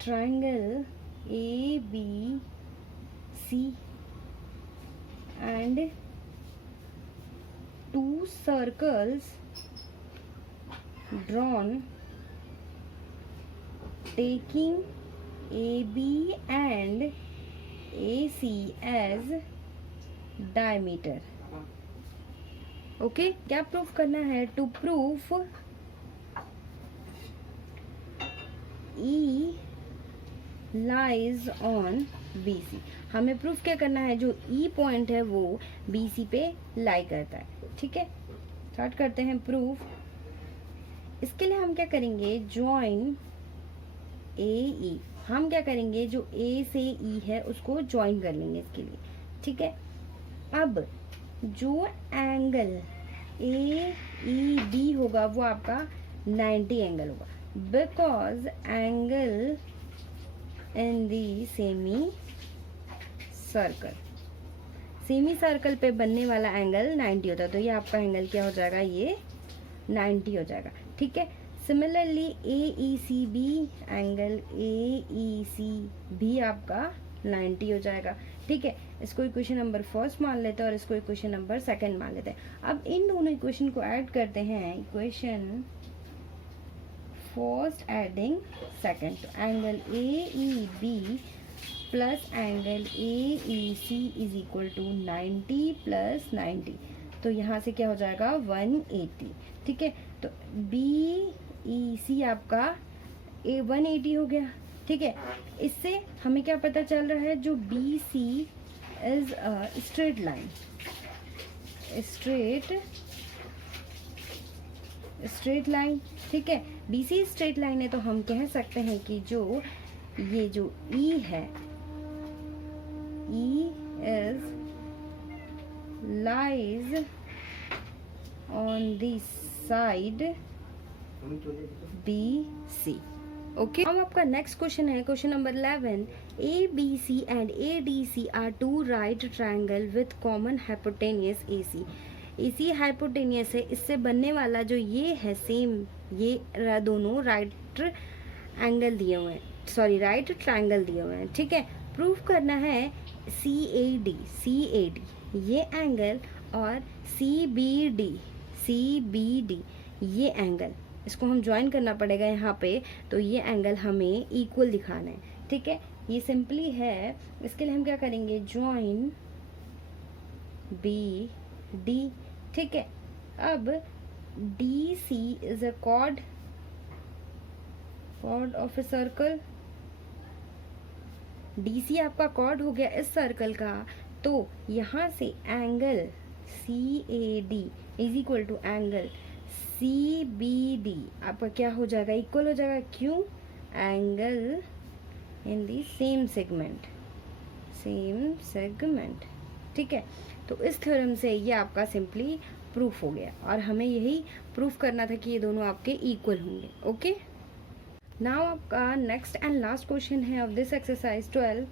triangle ABC and two circles drawn taking AB and AC as diameter। Okay, क्या प्रूफ करना है? To proof E lies on BC। हमें प्रूफ क्या करना है, जो E पॉइंट है वो BC पे लाई करता है। ठीक है, स्टार्ट करते हैं प्रूफ। इसके लिए हम क्या करेंगे, ज्वाइन AE। हम क्या करेंगे, जो A से E है उसको ज्वाइन कर लेंगे इसके लिए। ठीक है, अब जो एंगल AEB होगा वो आपका 90 एंगल होगा, because angle in the semi circle पे बनने वाला एंगल 90 होता है। तो ये आपका एंगल क्या हो जाएगा, ये 90 हो जाएगा। ठीक है, सिमिलरली AECB, एंगल AEC भी आपका 90 हो जाएगा। ठीक है, इसको इक्वेशन नंबर फर्स्ट मान लेते हैं और इसको इक्वेशन नंबर सेकंड मान लेते हैं। अब इन दोनों इक्वेशन को ऐड करते हैं, इक्वेशन फर्स्ट एडिंग सेकंड। तो angle AEB plus angle AEC is equal to 90 plus 90। तो यहाँ से क्या हो जाएगा, 180। ठीक है, तो BEC आपका 180 हो गया। ठीक है, इससे हमें क्या पता चल रहा है, जो BC is straight line, straight line. ठीक है, BC स्ट्रेट लाइन है, तो हम कह सकते हैं कि जो ये जो E है, E is lies on the side BC। Okay, अब आपका नेक्स्ट क्वेश्चन है question number 11। ABC and ADC are two right triangle with common hypotenuse AC। AC hypotenuse है, इससे बनने वाला जो ये है सेम, ये दोनों राइट एंगल दिए हुए हैं, सॉरी राइट ट्राइंगल दिए हुए हैं। ठीक है, प्रूफ करना है CAD ये एंगल और CBD ये एंगल, इसको हम ज्वाइन करना पड़ेगा यहाँ पे। तो ये एंगल हमें इक्वल दिखाना है। ठीक है, ये सिंपली है। इसके लिए हम क्या करेंगे, ज्वाइन BD। ठीक है, अब DC is a chord of a circle. DC आपका कॉर्ड हो गया इस सर्कल का, तो यहाँ से angle CAD is equal to angle CBD आपका क्या हो जाएगा, इक्वल हो जाएगा। क्यों, angle in the same segment. ठीक है, तो इस थ्योरम से ये आपका सिंपली प्रूफ हो गया और हमें यही प्रूफ करना था कि ये दोनों आपके इक्वल होंगे। ओके, नाउ आपका नेक्स्ट एंड लास्ट क्वेश्चन है of this exercise 12।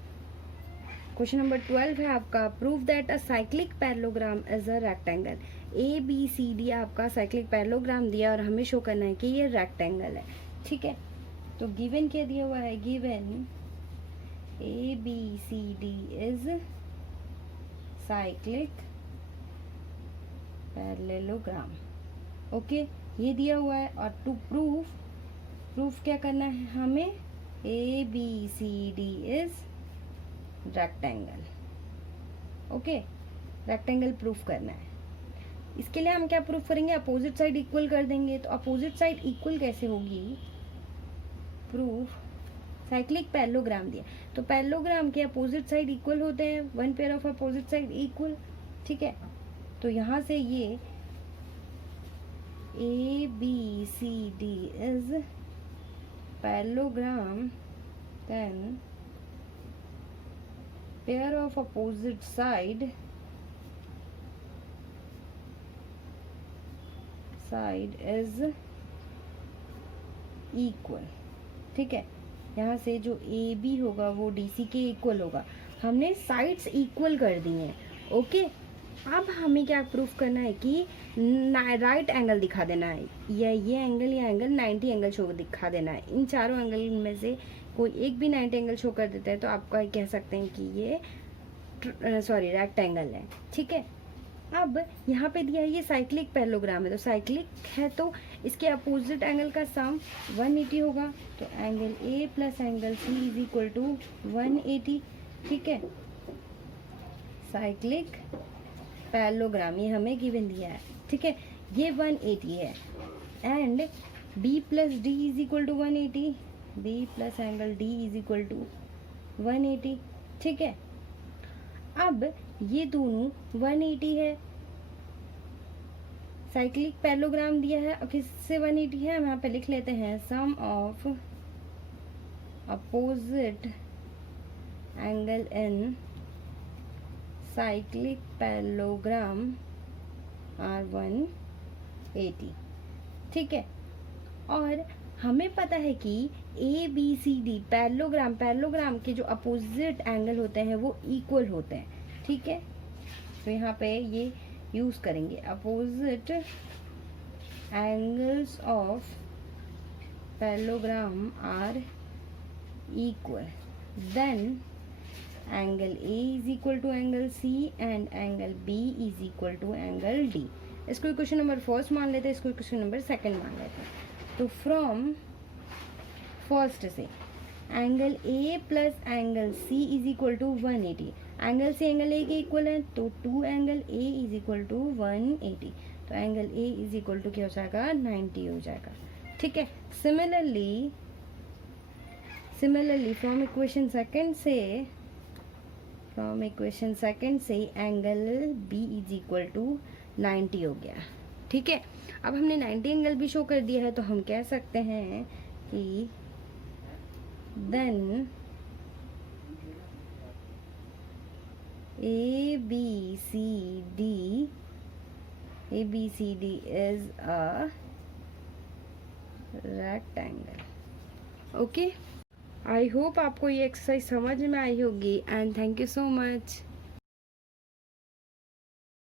Question number 12 है आपका, prove that a cyclic parallelogram is a rectangle. ABCD आपका साइक्लिक पैरेललोग्राम दिया और हमें शो करना है कि ये रेक्टेंगल है। ठीक है, तो गिवन क्या दिया हुआ है, given ABCD is cyclic parallelogram. Okay, ये दिया हुआ है और टू प्रूफ क्या करना है हमें, ABCD is rectangle. Okay, rectangle proof करना है। इसके लिए हम क्या प्रूफ करेंगे, अपोजिट साइड इक्वल कर देंगे। तो अपोजिट साइड इक्वल कैसे होगी, प्रूफ साइक्लिक पैरेललोग्राम दिया तो पैरेललोग्राम के अपोजिट साइड इक्वल होते हैं, one pair of opposite side equal, ठीक है। तो यहाँ से ये A B C D is parallelogram, then pair of opposite side is equal, ठीक है। यहाँ से जो ए बी होगा वो डी सी के इक्वल होगा। हमने साइड्स इक्वल कर दी हैं, ओके। अब हमें क्या प्रूफ करना है कि राइट एंगल दिखा देना है, या ये एंगल 90 एंगल शो दिखा देना है। इन चारों एंगल में से कोई एक भी 90 एंगल शो कर देता है तो आप कह सकते हैं कि ये रेक्टेंगल है, ठीक है। अब यहाँ पे दिया है ये साइक्लिक पैरेललोग्राम है, तो साइक्लिक है तो इसके अपोजिट एंगल का सम 180 होगा। तो angle A plus angle C is equal to 180, ठीक है। साइक्लिक पैरेललोग्राम ये हमें गिवन दिया है, ठीक है, ये 180 है। And B plus D is equal to 180, B plus angle D is equal to 180, ठीक है। अब ये दोनों 180 है, साइक्लिक पैरेललोग्राम दिया है और किससे 180 है, हम यहाँ पे लिख लेते हैं sum of opposite angle in cyclic parallelogram are 180, ठीक है। और हमें पता है कि A B C D parallelogram के जो अपोजिट एंगल होते हैं वो इक्वल होते हैं, ठीक है। तो यहाँ पे ये यूज करेंगे, opposite angles of parallelogram are equal, then angle A is equal to angle C and angle B is equal to angle D. इसको क्वेश्चन नंबर फर्स्ट मान लेते हैं, इसको क्वेश्चन नंबर सेकंड मान लेते हैं। तो फ्रॉम फर्स्ट से angle A plus angle C is equal to 180, angle से एंगल ए के इक्वल है तो 2 angle A is equal to 180, तो angle A is equal to क्या हो जाएगा, 90 हो जाएगा, ठीक है। सिमिलरली फ्रॉम इक्वेशन सेकंड से angle B is equal to 90 हो गया, ठीक है। अब हमने 90 एंगल भी शो कर दिया है तो हम कह सकते हैं कि then ABCD is a rectangle, ओके। आई होप आपको ये एक्सरसाइज समझ में आई होगी and thank you so much.